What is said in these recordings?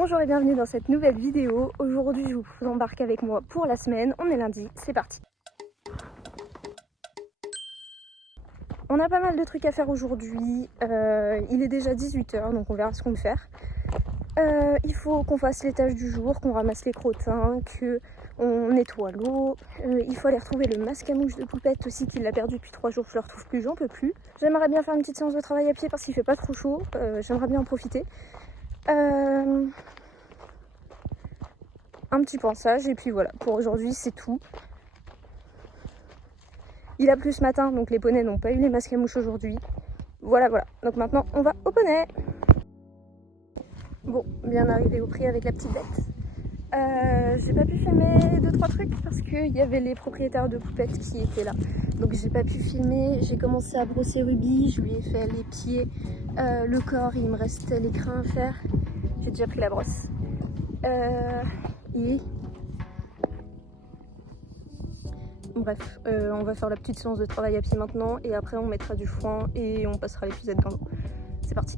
Bonjour et bienvenue dans cette nouvelle vidéo. Aujourd'hui je vous embarque avec moi pour la semaine. On est lundi, c'est parti. On a pas mal de trucs à faire aujourd'hui. Il est déjà 18 h donc on verra ce qu'on peut faire. Il faut qu'on fasse les tâches du jour, qu'on ramasse les crottins, qu'on nettoie l'eau. Il faut aller retrouver le masque à mouche de Poupette aussi qu'il a perdu depuis 3 jours. Je le retrouve plus, j'en peux plus. J'aimerais bien faire une petite séance de travail à pied parce qu'il fait pas trop chaud. J'aimerais bien en profiter. Un petit pensage et puis voilà, pour aujourd'hui c'est tout. Il a plu ce matin donc les poneys n'ont pas eu les masques à mouche aujourd'hui. Voilà, donc maintenant on va au poney. Bon, bien arrivé au prix avec la petite bête. J'ai pas pu filmer 2-3 trucs parce qu'il y avait les propriétaires de Poupette qui étaient là. Donc j'ai pas pu filmer, j'ai commencé à brosser Ruby, je lui ai fait les pieds, le corps, il me restait les crins à faire. J'ai déjà pris la brosse. Bref, on va faire la petite séance de travail à pied maintenant et après on mettra du foin et on passera l'épisode dans l'eau. C'est parti.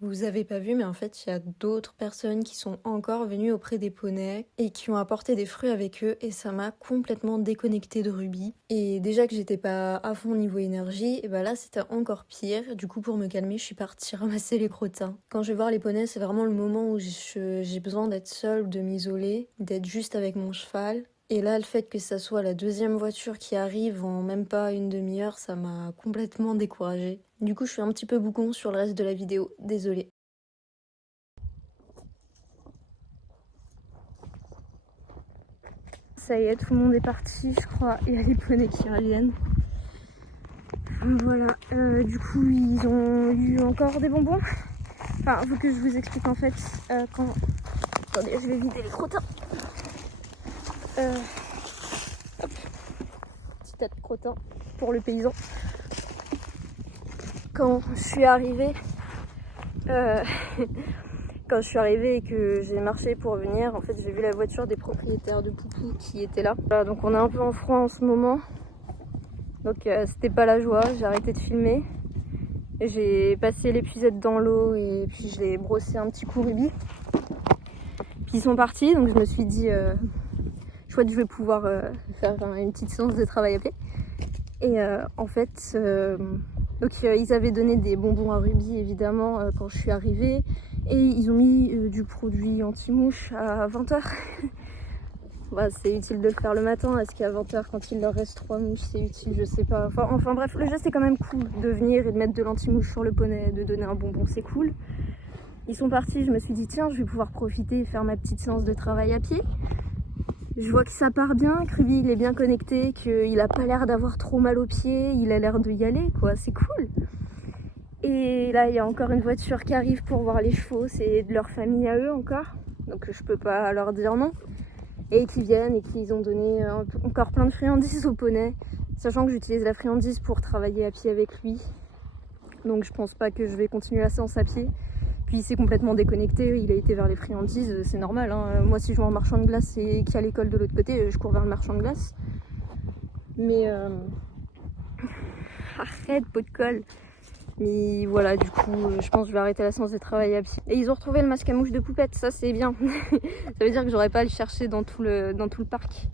Vous avez pas vu, mais en fait, il y a d'autres personnes qui sont encore venues auprès des poneys et qui ont apporté des fruits avec eux et ça m'a complètement déconnectée de Ruby. Et déjà que j'étais pas à fond niveau énergie, et bah là c'était encore pire. Du coup, pour me calmer, je suis partie ramasser les crottins. Quand je vais voir les poneys, c'est vraiment le moment où j'ai besoin d'être seule, de m'isoler, d'être juste avec mon cheval. Et là, le fait que ça soit la deuxième voiture qui arrive en même pas une demi-heure, ça m'a complètement découragée. Du coup, je suis un petit peu bougon sur le reste de la vidéo, désolée. Ça y est, tout le monde est parti, je crois. Il y a les poneys qui reviennent. Voilà, du coup, ils ont eu encore des bonbons. Enfin, faut que je vous explique en fait quand... Attendez, je vais vider les crottins. Hop. Petit tas de crottins pour le paysan. Quand je suis arrivée et que j'ai marché pour venir, en fait j'ai vu la voiture des propriétaires de Poupou qui était là. Donc on est un peu en froid en ce moment, donc c'était pas la joie, j'ai arrêté de filmer. J'ai passé l'épuisette dans l'eau et puis je l'ai brossé un petit coup Ruby. Puis ils sont partis, donc je me suis dit chouette, je vais pouvoir faire une petite séance de travail à pied. Et en fait Donc ils avaient donné des bonbons à Ruby évidemment quand je suis arrivée. Et ils ont mis du produit anti-mouche à 20h. Bah, c'est utile de le faire le matin. Est-ce qu'à 20h, quand il leur reste 3 mouches, c'est utile? Je sais pas. Enfin bref, le geste est quand même cool de venir et de mettre de l'anti-mouche sur le poney, de donner un bonbon, c'est cool. Ils sont partis, je me suis dit tiens, je vais pouvoir profiter et faire ma petite séance de travail à pied. Je vois que ça part bien, que Ruby il est bien connecté, qu'il a pas l'air d'avoir trop mal aux pieds, il a l'air d'y aller quoi, c'est cool. Et là il y a encore une voiture qui arrive pour voir les chevaux, c'est de leur famille à eux encore, donc je peux pas leur dire non. Et qui viennent et qu'ils ont donné encore plein de friandises au poney, sachant que j'utilise la friandise pour travailler à pied avec lui. Donc je pense pas que je vais continuer la séance à pied. Puis il s'est complètement déconnecté, il a été vers les friandises, c'est normal. Hein. Moi si je vois un marchand de glace et qu'il y a l'école de l'autre côté, je cours vers le marchand de glace. Mais arrête, pot de colle. Mais voilà, du coup, je pense que je vais arrêter la séance de travail à pied. Et ils ont retrouvé le masque à mouche de Poupette, ça c'est bien. Ça veut dire que j'aurais pas à le chercher dans tout le parc.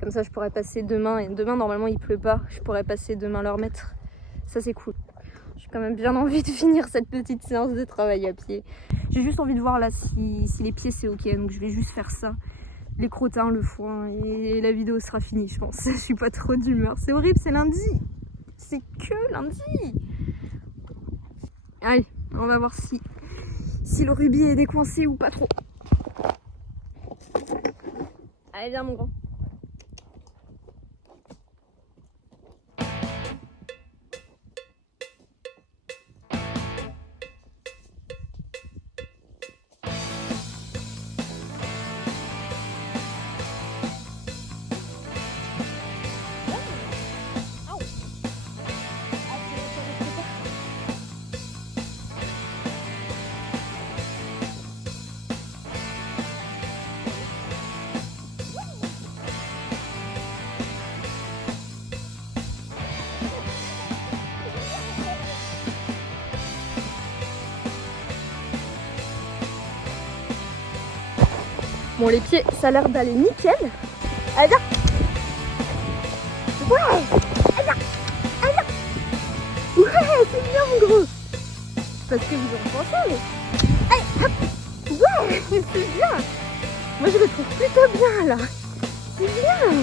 Comme ça, je pourrais passer demain. Et demain, normalement, il pleut pas. Je pourrais passer demain leur mettre. Ça, c'est cool. J'ai quand même bien envie de finir cette petite séance de travail à pied. J'ai juste envie de voir là si les pieds c'est ok. Donc je vais juste faire ça. Les crottins, le foin et la vidéo sera finie, je pense. Je suis pas trop d'humeur. C'est horrible, c'est lundi. C'est que lundi. Allez, on va voir si le Ruby est décoincé ou pas trop. Allez, viens mon grand. Bon, les pieds, ça a l'air d'aller nickel. Allez, viens. Ouais. Allez, viens. Allez, viens. Ouais, c'est bien, mon gros. Parce que vous en pensez, mais... Allez, hop. Ouais, c'est bien. Moi, je le trouve plutôt bien, là. C'est bien.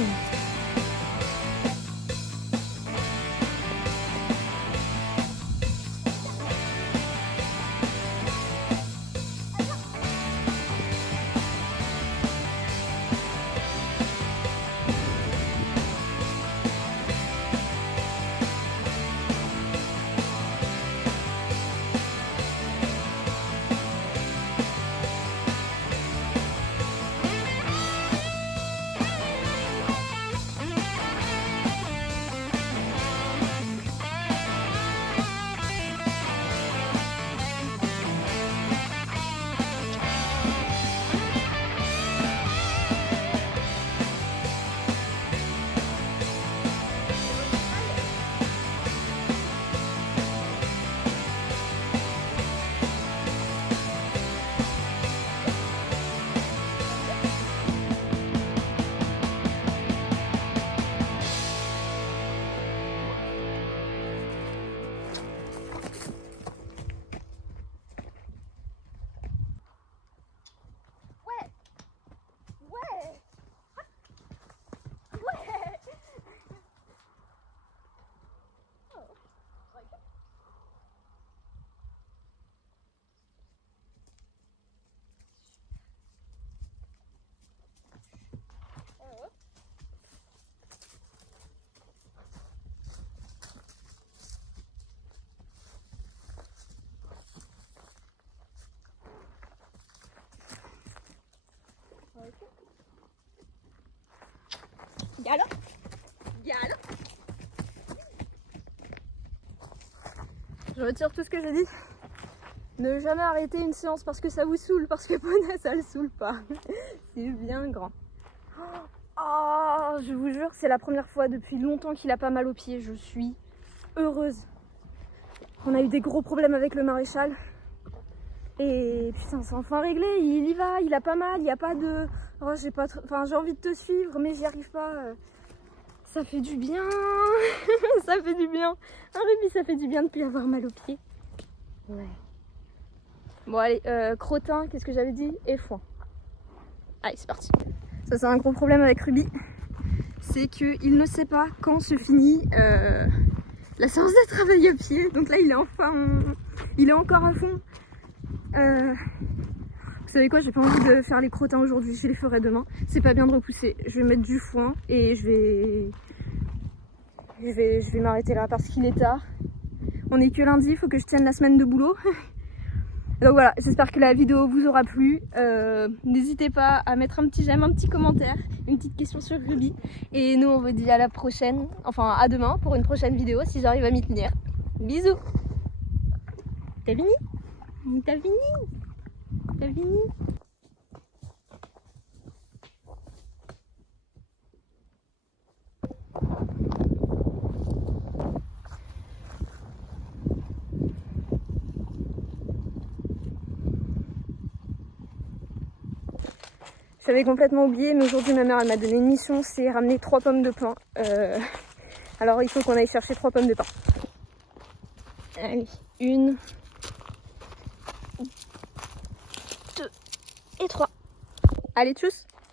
Galop. Galop. Je retire tout ce que j'ai dit. Ne jamais arrêter une séance parce que ça vous saoule, parce que poney ça le saoule pas. C'est bien grand. Oh, je vous jure, c'est la première fois depuis longtemps qu'il a pas mal aux pieds. Je suis heureuse. On a eu des gros problèmes avec le maréchal. Et putain, c'est enfin réglé, il y va, il a pas mal, il n'y a pas de... Oh, j'ai envie de te suivre, mais j'y arrive pas. ça fait du bien. Ça fait du bien. Un rugby, ça fait du bien de plus avoir mal aux pieds. Ouais. Bon allez, crottin, qu'est-ce que j'avais dit? Et foin. Allez, c'est parti. Ça c'est un gros problème avec Ruby. C'est qu'il ne sait pas quand se finit la séance de travail à pied. Donc là il est encore à fond. Vous savez quoi, j'ai pas envie de faire les crottins aujourd'hui, je les ferai demain. C'est pas bien de repousser. Je vais mettre du foin et je vais m'arrêter là parce qu'il est tard. On est que lundi, il faut que je tienne la semaine de boulot. Donc voilà, j'espère que la vidéo vous aura plu. N'hésitez pas à mettre un petit j'aime, un petit commentaire, une petite question sur Ruby. Et nous on vous dit à la prochaine, enfin à demain pour une prochaine vidéo si j'arrive à m'y tenir. Bisous. T'as fini? T'as fini? T'as fini? J'avais complètement oublié, mais aujourd'hui ma mère elle m'a donné une mission, c'est ramener 3 pommes de pain. Alors il faut qu'on aille chercher 3 pommes de pain. Allez, 1, 2 et 3. Allez, tchuss!